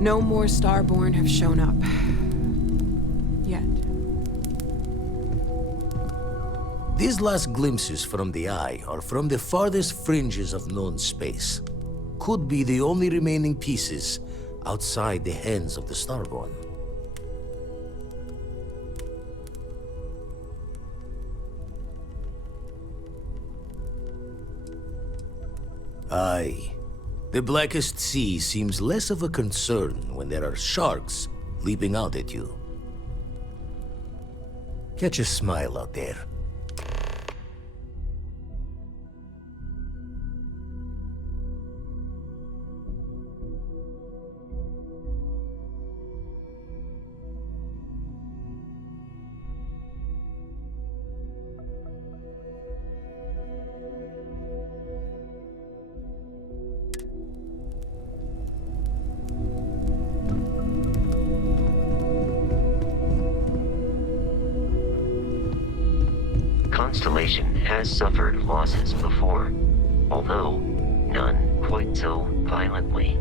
No more Starborn have shown up. Yet. These last glimpses from the Eye are from the farthest fringes of known space. Could be the only remaining pieces outside the hands of the Starborn. Aye. The Blackest Sea seems less of a concern when there are sharks leaping out at you. Catch a smile out there. Constellation has suffered losses before, although none quite so violently.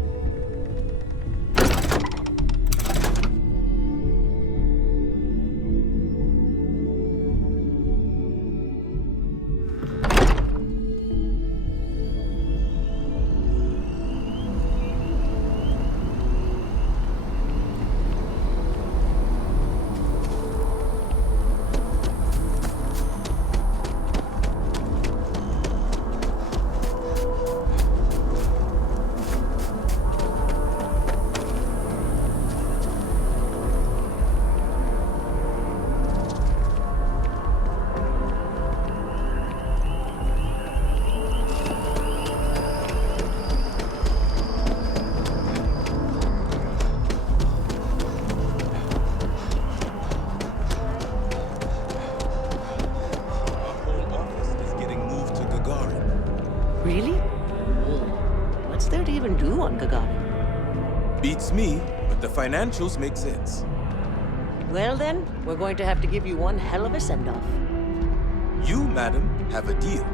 Really? What's there to even do on Gagarin? Beats me, but the financials make sense. Well then, we're going to have to give you one hell of a send-off. You, madam, have a deal.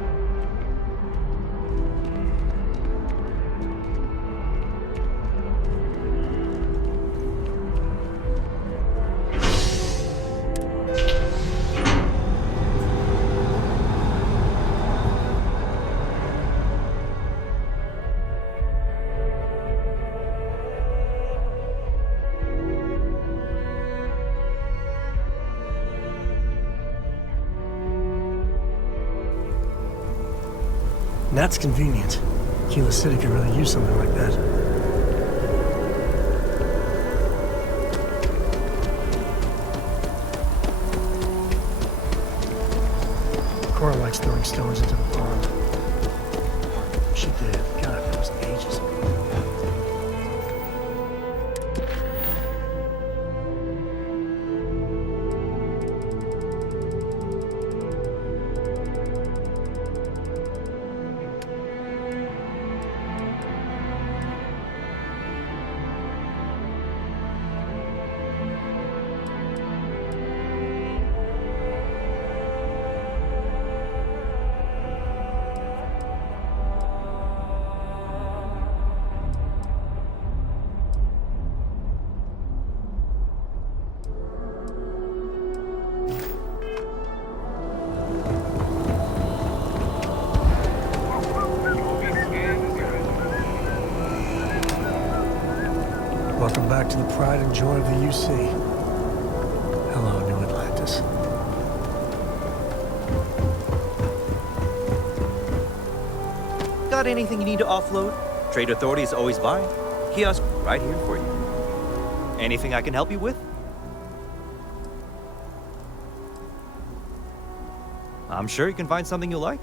That's convenient. Kilo City could really use something like that. Cora likes throwing stones into the pond. She did. God, that was ages ago. Welcome back to the pride and joy of the UC. Hello, New Atlantis. Got anything you need to offload? Trade Authority is always buying. Kiosk right here for you. Anything I can help you with? I'm sure you can find something you'll like.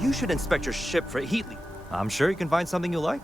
You should inspect your ship for heat leak. I'm sure you can find something you like.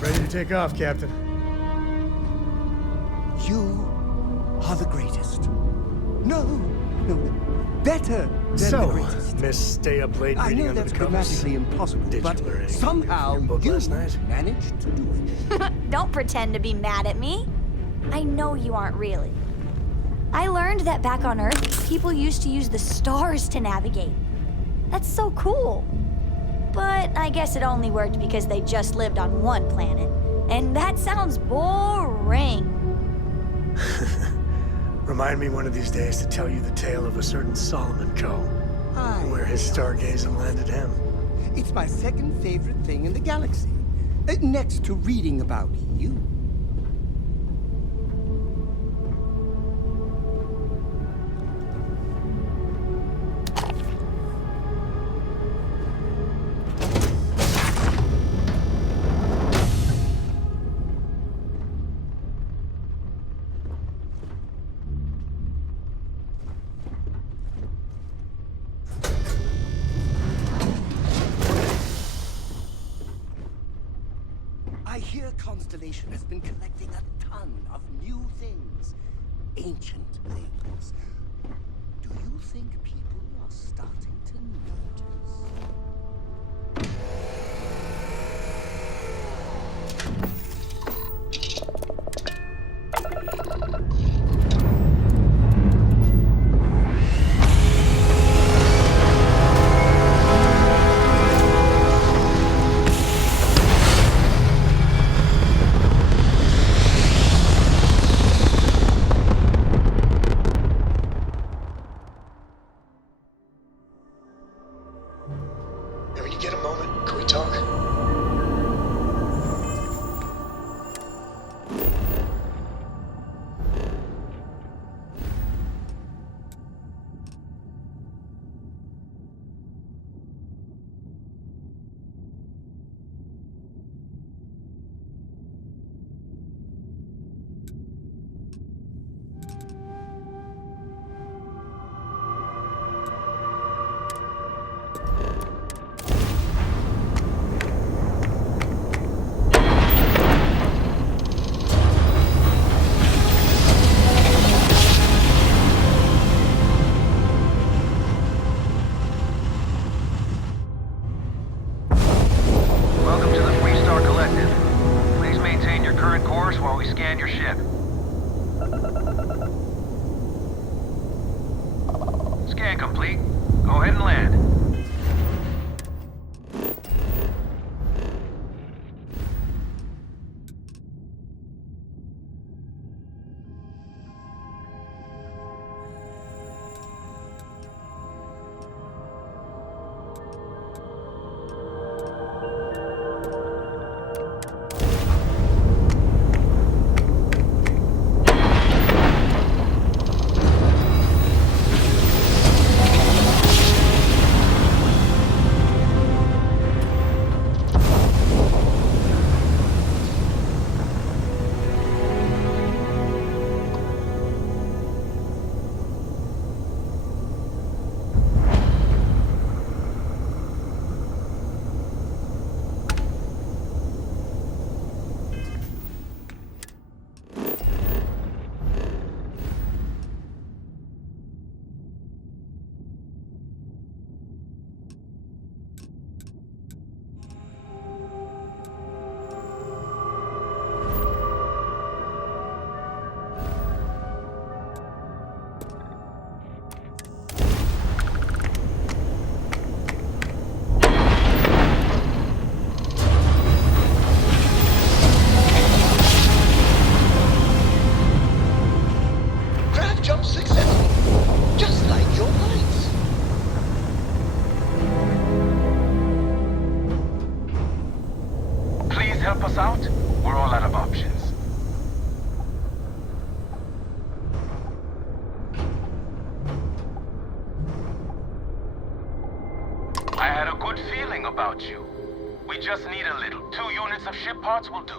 Ready to take off, Captain. You are the greatest. No, better than the So, greatest. Miss Stay Up Late I reading know under that's the covers. grammatically impossible, Did you but learn anything somehow from your book you last night? managed to do it. Don't pretend to be mad at me. I know you aren't really. I learned that back on Earth, people used to use the stars to navigate. That's so cool. But I guess it only worked because they just lived on one planet. And that sounds boring. Remind me one of these days to tell you the tale of a certain Solomon Coe, where his stargazing landed him. It's my second favorite thing in the galaxy, next to reading about you. I hear Constellation has been collecting a ton of new things. Ancient things. Do you think people are starting to notice? scan your ship. Scan complete. Go ahead and land. Draft jump successful, just like your lights. Please help us out. We're all out of options. I had a good feeling about you. We just need a little. 2 units of ship parts will do.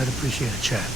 I'd appreciate a chat.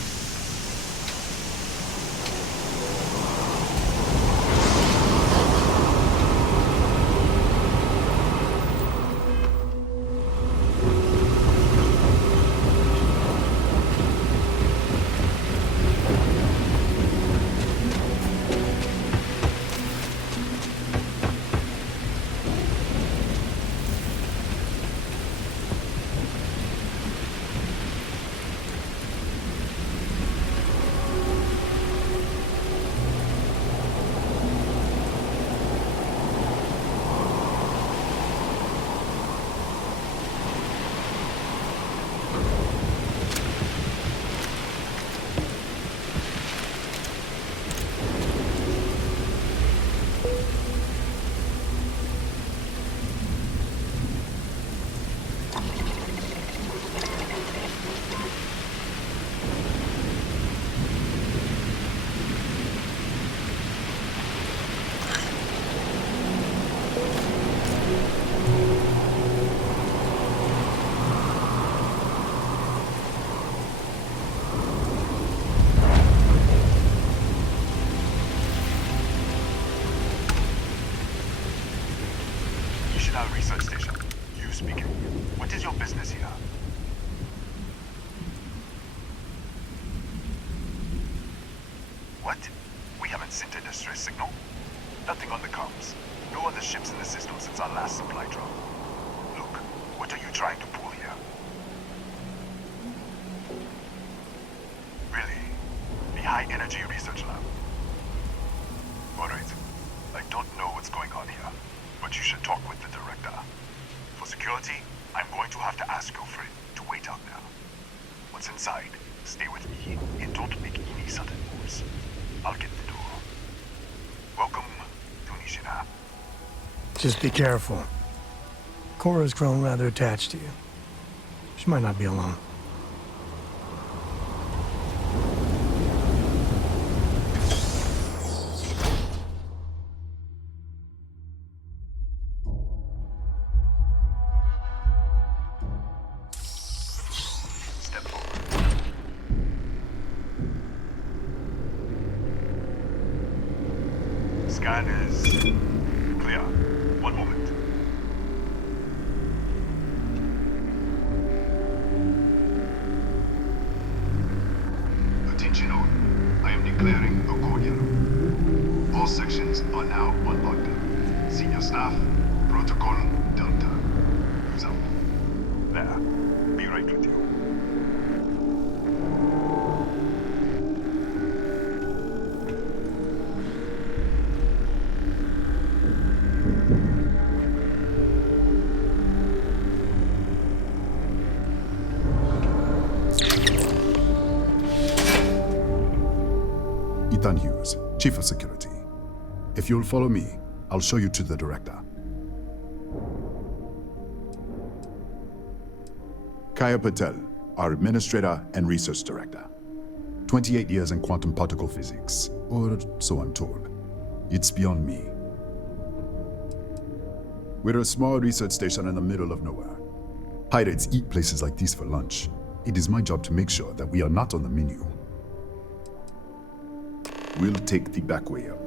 Research station. You speaking. What is your business here? What? We haven't sent a distress signal? Nothing on the comms. No other ships in the system since our last supply drop. Look, what are you trying to pull here? Really? The High Energy Research Lab? Alright. I don't know what's going on here, but you should talk with the director. For security, I'm going to have to ask your friend to wait out there. Once inside, stay with me and don't make any sudden moves. I'll get the door. Welcome to Nishina. Just be careful. Cora's grown rather attached to you. She might not be alone. Scan is clear. One moment. Attention all. I am declaring a code yellow. All sections are now on lockdown. Senior staff, protocol Delta. Who's out? There. Be right with you. Ethan Hughes, Chief of Security. If you'll follow me, I'll show you to the director. Kaya Patel, our Administrator and Research Director. 28 years in quantum particle physics, or so I'm told. It's beyond me. We're a small research station in the middle of nowhere. Pirates eat places like these for lunch. It is my job to make sure that we are not on the menu. We'll take the back way up.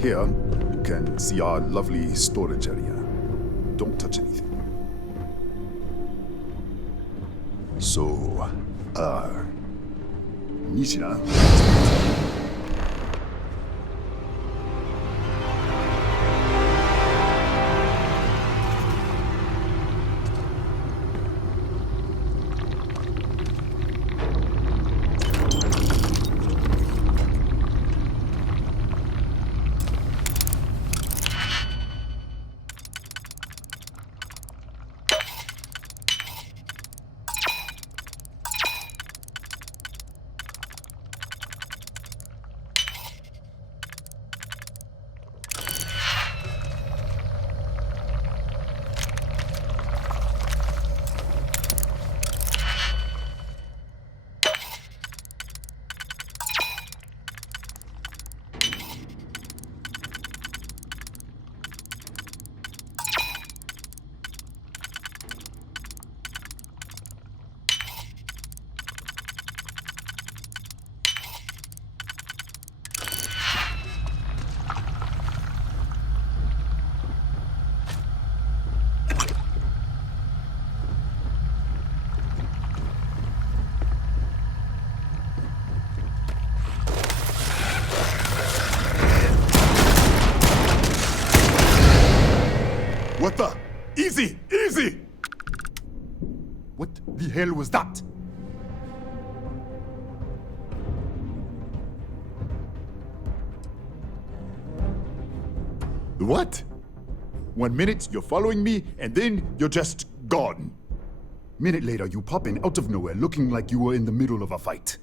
Here, you can see our lovely storage area. Don't touch anything. So, Nishina. What the? Easy! Easy! What the hell was that? What? 1 minute you're following me, and then you're just gone. Minute later, you pop in out of nowhere looking like you were in the middle of a fight.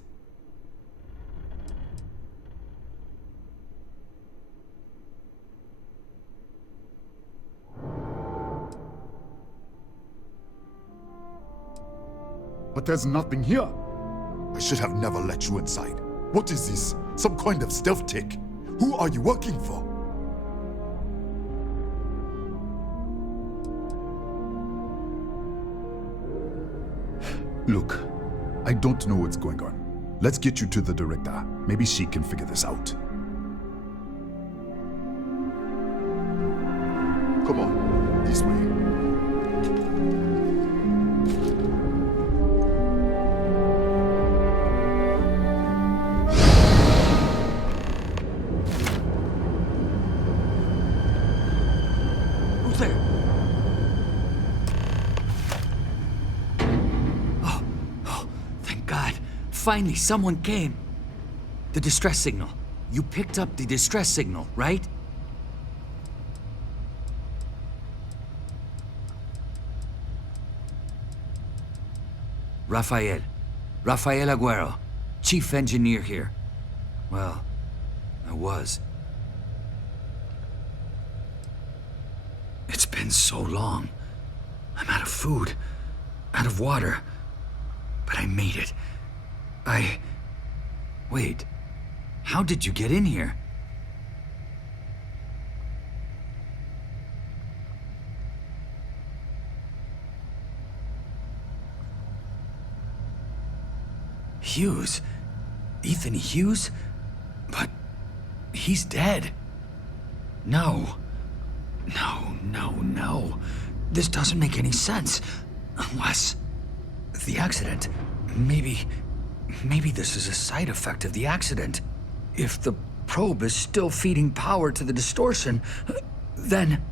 But there's nothing here. I should have never let you inside. What is this? Some kind of stealth tick? Who are you working for? Look, I don't know what's going on. Let's get you to the director. Maybe she can figure this out. Come on, this way. Who's there? Thank God. Finally, someone came. The distress signal. You picked up the distress signal, right? Rafael Aguero, chief engineer here. Well, I was. It's been so long. I'm out of food, out of water. But I made it. Wait. How did you get in here? Hughes? Ethan Hughes? But he's dead. No. No. This doesn't make any sense. Unless the accident. Maybe this is a side effect of the accident. If the probe is still feeding power to the distortion, then...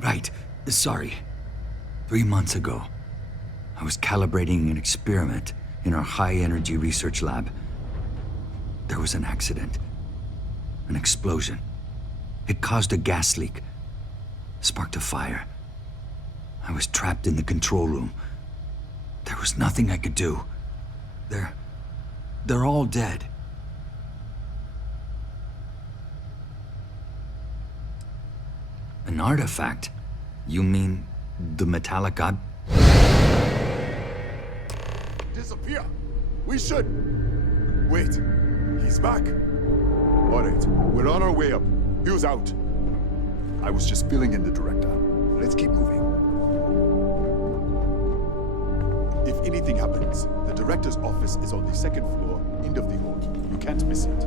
Right. Sorry. 3 months ago, I was calibrating an experiment in our high-energy research lab. There was an accident. An explosion. It caused a gas leak. Sparked a fire. I was trapped in the control room. There was nothing I could do. They're all dead. An artifact? You mean the metallic god? Disappear! We should... Wait, he's back. All right, we're on our way up. Hughes out. I was just filling in the director. Let's keep moving. If anything happens, the director's office is on the 2nd floor, end of the hall. You can't miss it.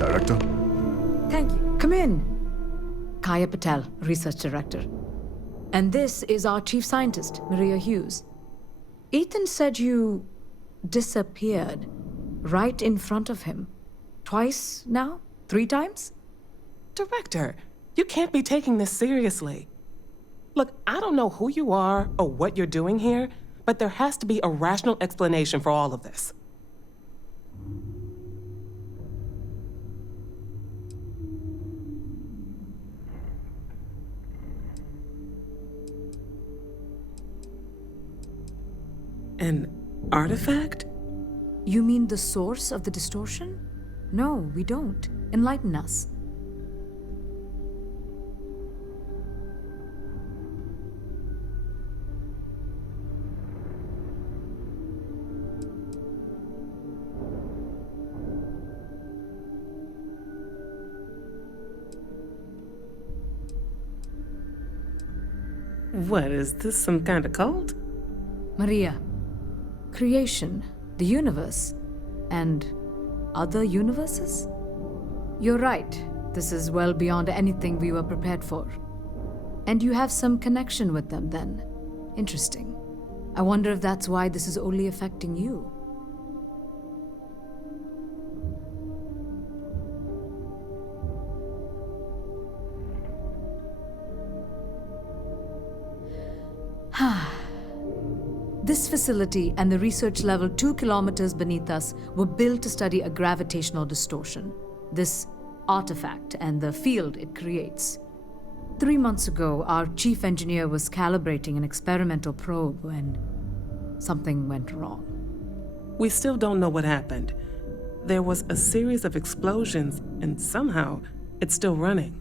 Director? Thank you. Come in. Kaya Patel, Research Director. And this is our Chief Scientist, Maria Hughes. Ethan said you disappeared right in front of him. Twice now? 3 times? Director, you can't be taking this seriously. Look, I don't know who you are or what you're doing here, but there has to be a rational explanation for all of this. An artifact? You mean the source of the distortion? No, we don't. Enlighten us. What, is this some kind of cult? Maria, creation, the universe, and other universes? You're right. This is well beyond anything we were prepared for. And you have some connection with them then. Interesting. I wonder if that's why this is only affecting you. This facility and the research level 2 kilometers beneath us were built to study a gravitational distortion, this artifact and the field it creates. 3 months ago, our chief engineer was calibrating an experimental probe when something went wrong. We still don't know what happened. There was a series of explosions, and somehow it's still running.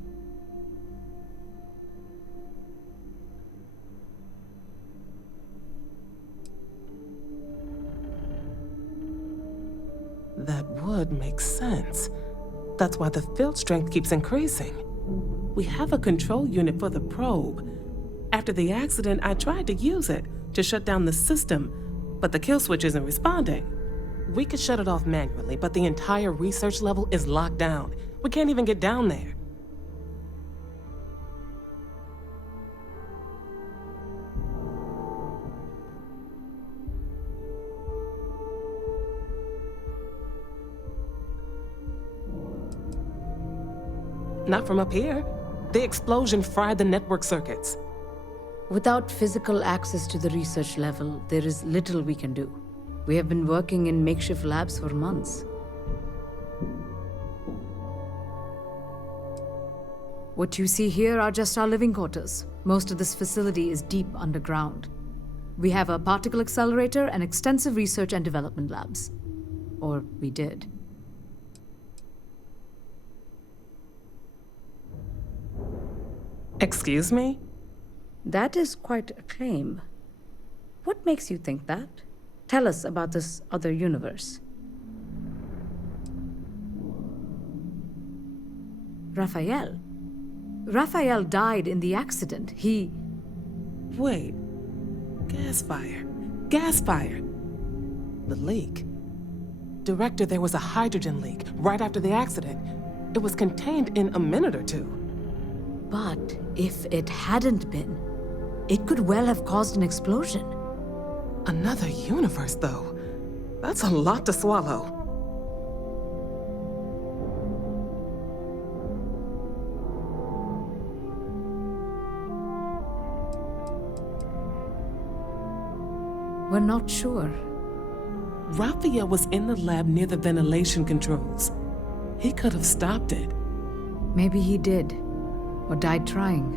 That would make sense. That's why the field strength keeps increasing. We have a control unit for the probe. After the accident, I tried to use it to shut down the system, but the kill switch isn't responding. We could shut it off manually, but the entire research level is locked down. We can't even get down there. Not from up here. The explosion fried the network circuits. Without physical access to the research level, there is little we can do. We have been working in makeshift labs for months. What you see here are just our living quarters. Most of this facility is deep underground. We have a particle accelerator and extensive research and development labs. Or we did. Excuse me? That is quite a claim. What makes you think that? Tell us about this other universe. Raphael. Raphael died in the accident. He... Wait. Gas fire. Gas fire. The leak. Director, there was a hydrogen leak right after the accident. It was contained in a minute or two. But if it hadn't been, it could well have caused an explosion. Another universe, though. That's a lot to swallow. We're not sure. Raphael was in the lab near the ventilation controls. He could have stopped it. Maybe he did. Or died trying.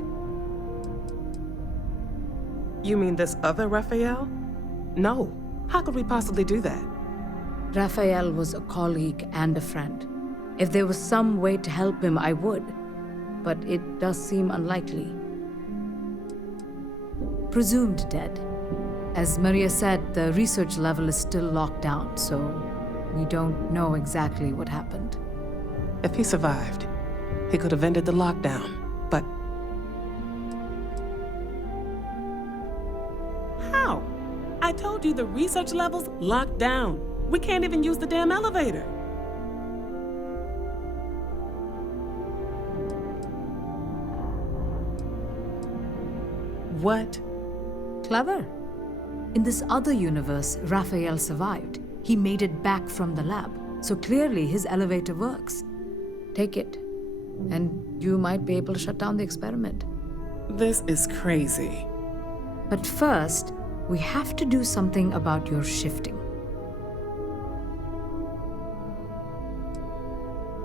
You mean this other Raphael? No. How could we possibly do that? Raphael was a colleague and a friend. If there was some way to help him, I would. But it does seem unlikely. Presumed dead. As Maria said, the research level is still locked down, so we don't know exactly what happened. If he survived, he could have ended the lockdown. But how? I told you the research level's locked down. We can't even use the damn elevator. What? Clever. In this other universe, Raphael survived. He made it back from the lab, so clearly his elevator works. Take it, and you might be able to shut down the experiment. This is crazy. But first, we have to do something about your shifting.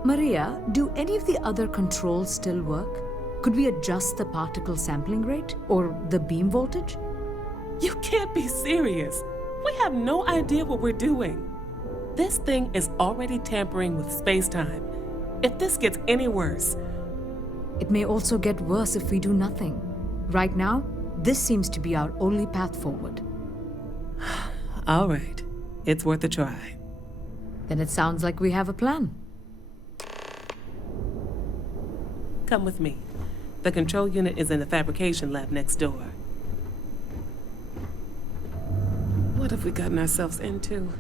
Maria, do any of the other controls still work? Could we adjust the particle sampling rate or the beam voltage? You can't be serious. We have no idea what we're doing. This thing is already tampering with space-time. If this gets any worse... It may also get worse if we do nothing. Right now, this seems to be our only path forward. All right. It's worth a try. Then it sounds like we have a plan. Come with me. The control unit is in the fabrication lab next door. What have we gotten ourselves into?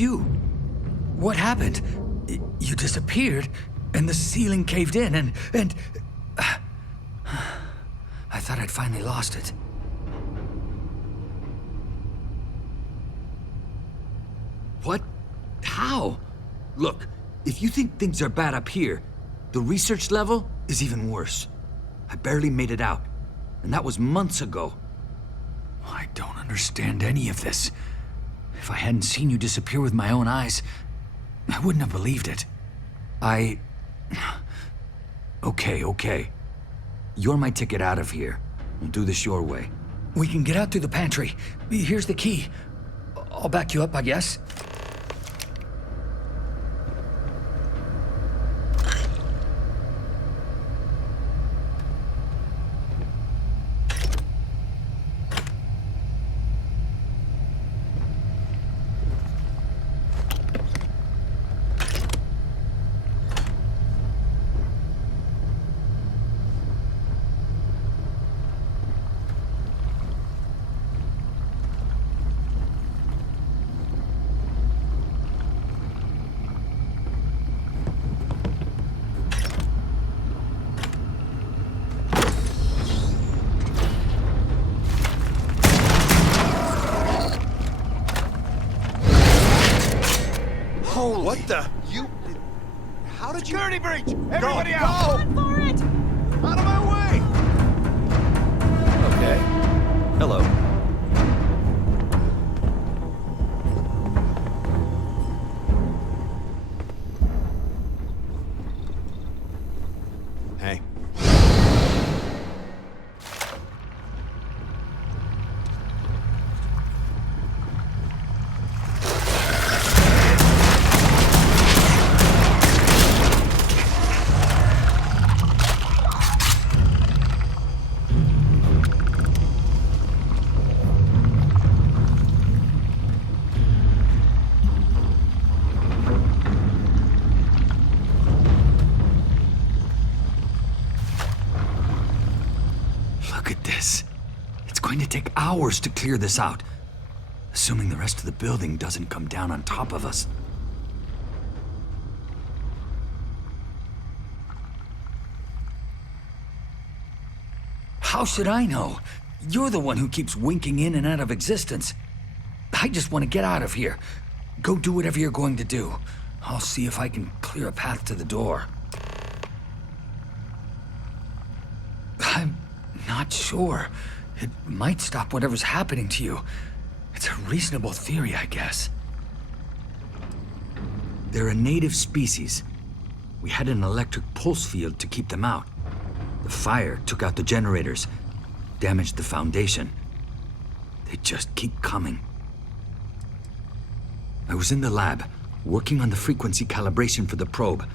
you. What happened? You disappeared, and the ceiling caved in, and... I thought I'd finally lost it. What? How? Look, if you think things are bad up here, the research level is even worse. I barely made it out, and that was months ago. I don't understand any of this. If I hadn't seen you disappear with my own eyes, I wouldn't have believed it. Okay. You're my ticket out of here. We'll do this your way. We can get out through the pantry. Here's the key. I'll back you up, I guess. Holy... What the... You... How did Security you... breach! Everybody out! Run for it! Out of my way! Okay. Hello. Hey. Look at this. It's going to take hours to clear this out. Assuming the rest of the building doesn't come down on top of us. How should I know? You're the one who keeps winking in and out of existence. I just want to get out of here. Go do whatever you're going to do. I'll see if I can clear a path to the door. I'm not sure. It might stop whatever's happening to you. It's a reasonable theory, I guess. They're a native species. We had an electric pulse field to keep them out. The fire took out the generators, damaged the foundation. They just keep coming. I was in the lab, working on the frequency calibration for the probe.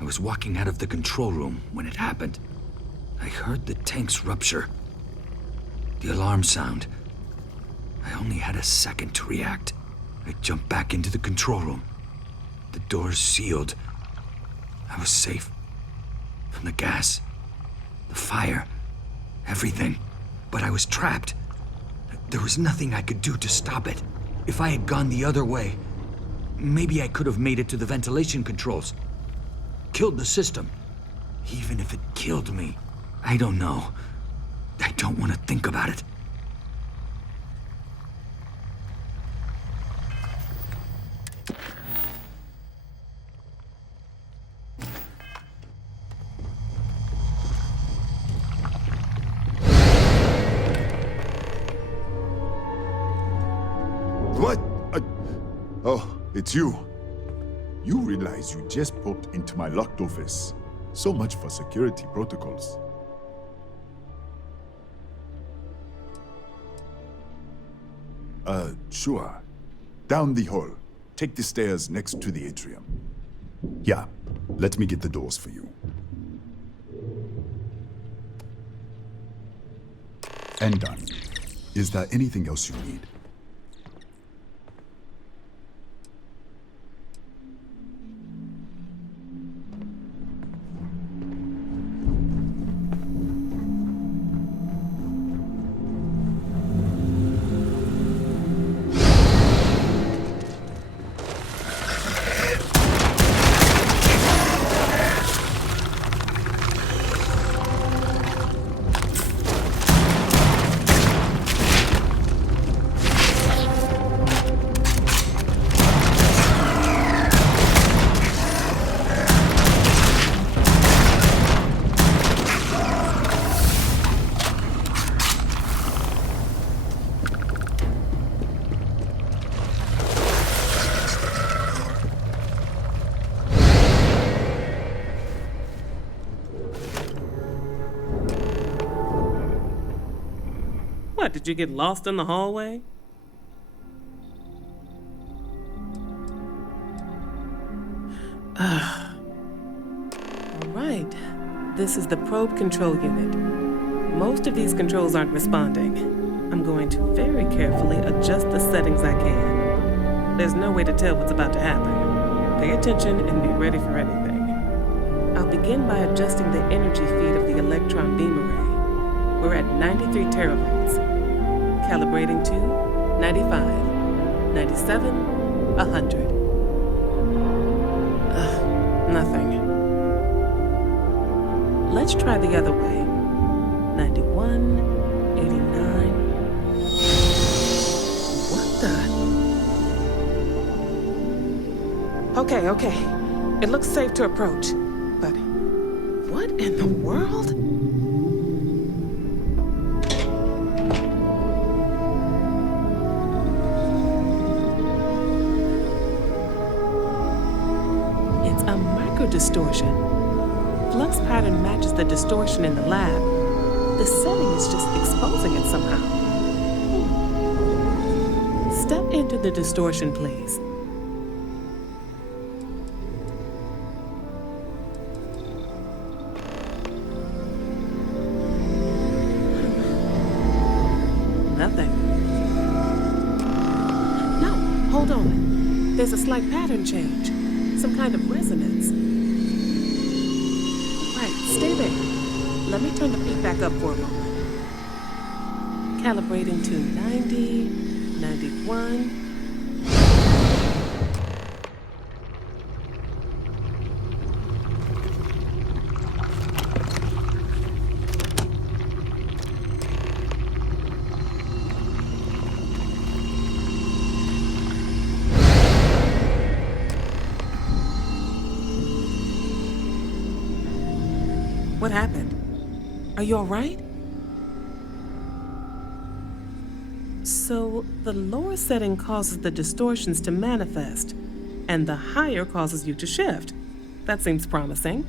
I was walking out of the control room when it happened. I heard the tanks rupture. The alarm sound. I only had a second to react. I jumped back into the control room. The doors sealed. I was safe. From the gas, the fire, everything. But I was trapped. There was nothing I could do to stop it. If I had gone the other way, maybe I could have made it to the ventilation controls. Killed the system. Even if it killed me. I don't know. I don't want to think about it. What? Oh, it's you. You realize you just popped into my locked office. So much for security protocols. Sure. Down the hall. Take the stairs next to the atrium. Yeah, let me get the doors for you. And done. Is there anything else you need? What, did you get lost in the hallway? Alright, this is the probe control unit. Most of these controls aren't responding. I'm going to very carefully adjust the settings I can. There's no way to tell what's about to happen. Pay attention and be ready for anything. I'll begin by adjusting the energy feed of the electron beam array. We're at 93 teravolts. Calibrating to 95, 97, 100. Nothing. Let's try the other way. 91, 89. What the? Okay. It looks safe to approach. But what in the world? It's a microdistortion. Flux pattern matches the distortion in the lab. The setting is just exposing it somehow. Step into the distortion, please. Nothing. No, hold on. There's a slight pattern change. Some kind of resonance. Right, stay there. Let me turn the feed back up for a moment. Calibrating to 90, 91. What happened? Are you all right? So, the lower setting causes the distortions to manifest, and the higher causes you to shift. That seems promising.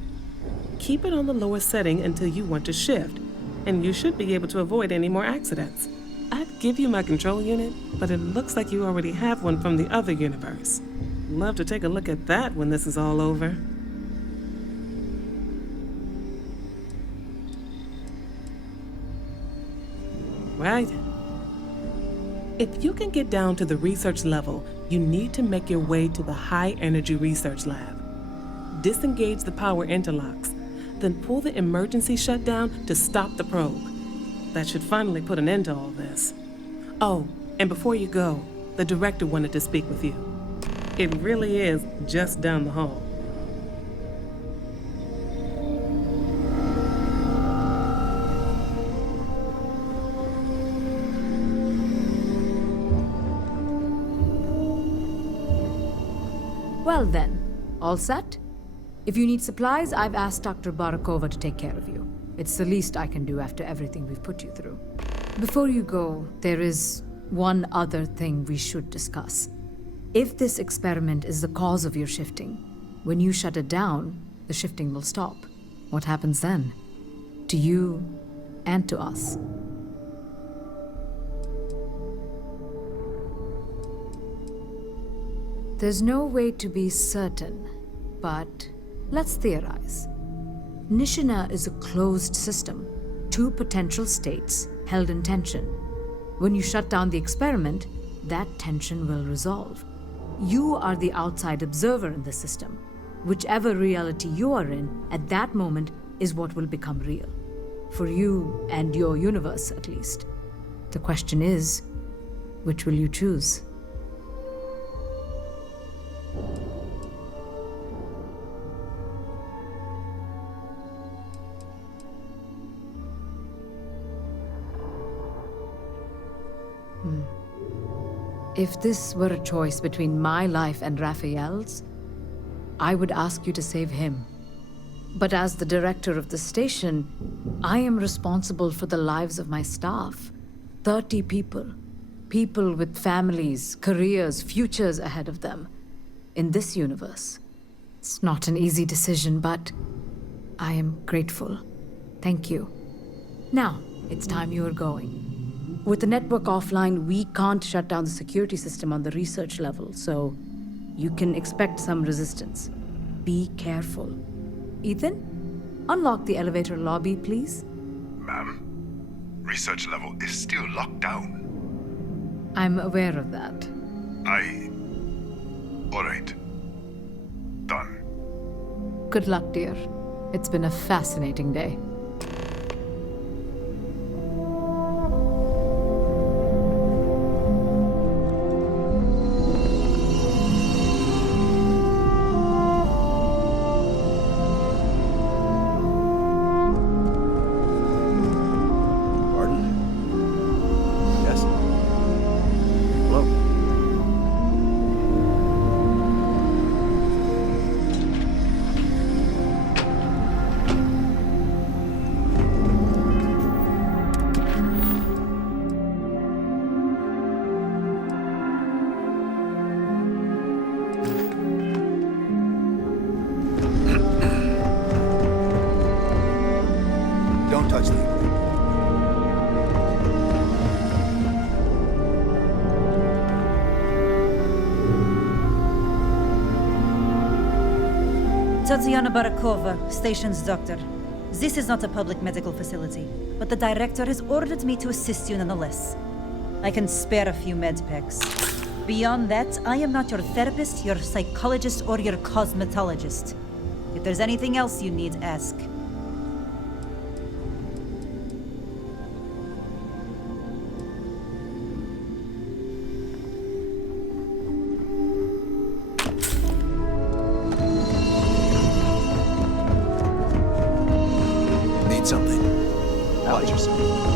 Keep it on the lower setting until you want to shift, and you should be able to avoid any more accidents. I'd give you my control unit, but it looks like you already have one from the other universe. Love to take a look at that when this is all over. Right? If you can get down to the research level, you need to make your way to the high energy research lab. Disengage the power interlocks, then pull the emergency shutdown to stop the probe. That should finally put an end to all this. Oh, and before you go, the director wanted to speak with you. It really is just down the hall. Well then, all set? If you need supplies, I've asked Dr. Barakova to take care of you. It's the least I can do after everything we've put you through. Before you go, there is one other thing we should discuss. If this experiment is the cause of your shifting, when you shut it down, the shifting will stop. What happens then? To you and to us. There's no way to be certain, but let's theorize. Nishina is a closed system, two potential states held in tension. When you shut down the experiment, that tension will resolve. You are the outside observer in the system. Whichever reality you are in at that moment is what will become real. For you and your universe, at least. The question is, which will you choose? If this were a choice between my life and Raphael's, I would ask you to save him. But as the director of the station, I am responsible for the lives of my staff. 30 people. People with families, careers, futures ahead of them. In this universe. It's not an easy decision, but I am grateful. Thank you. Now, it's time you are going. With the network offline, we can't shut down the security system on the research level, so you can expect some resistance. Be careful. Ethan, unlock the elevator lobby, please. Ma'am, research level is still locked down. I'm aware of that. All right. Done. Good luck, dear. It's been a fascinating day. Don't touch them. Tatiana Barakova, station's doctor. This is not a public medical facility, but the director has ordered me to assist you nonetheless. I can spare a few med packs. Beyond that, I am not your therapist, your psychologist, or your cosmetologist. If there's anything else you need, ask. Need something. Watch yourself.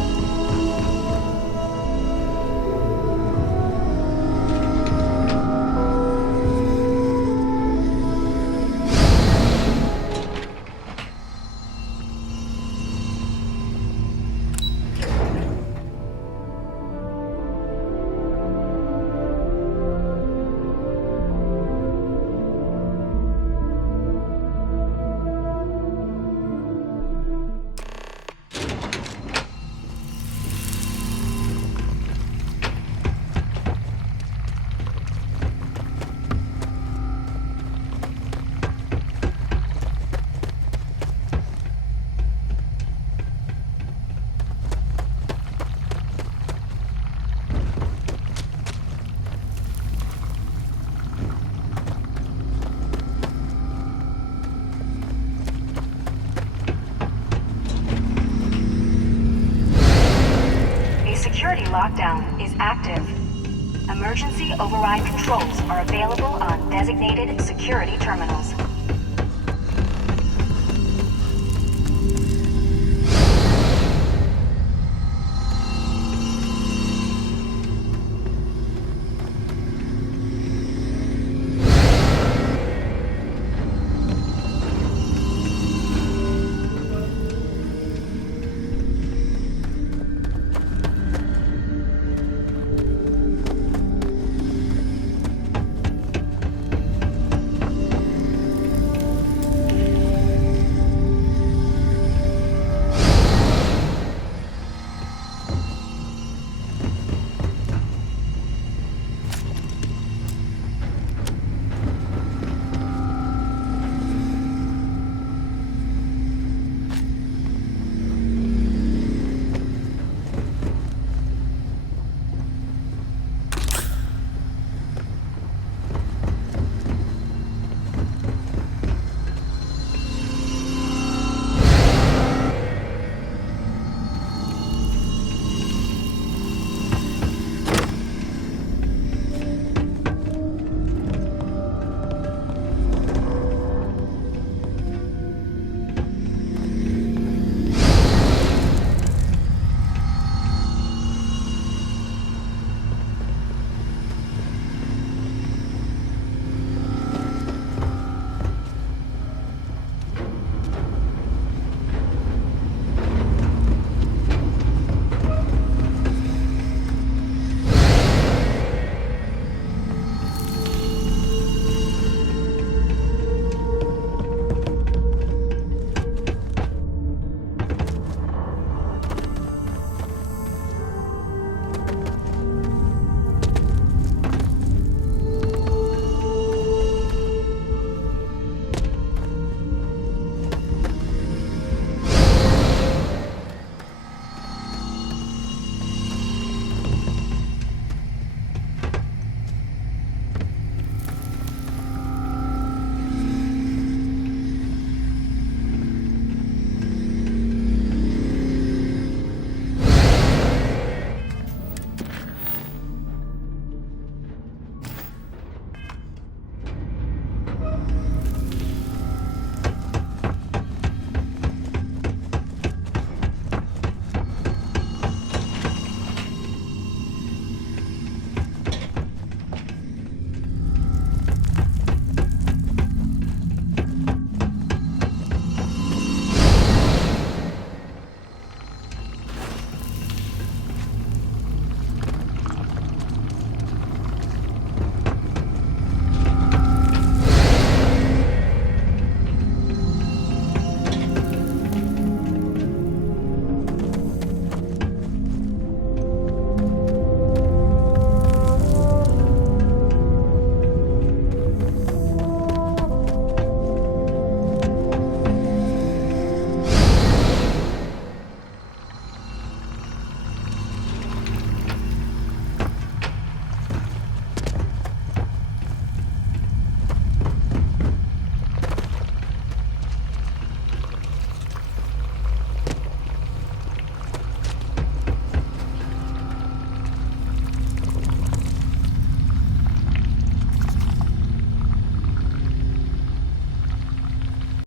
Security lockdown is active. Emergency override controls are available on designated security terminals.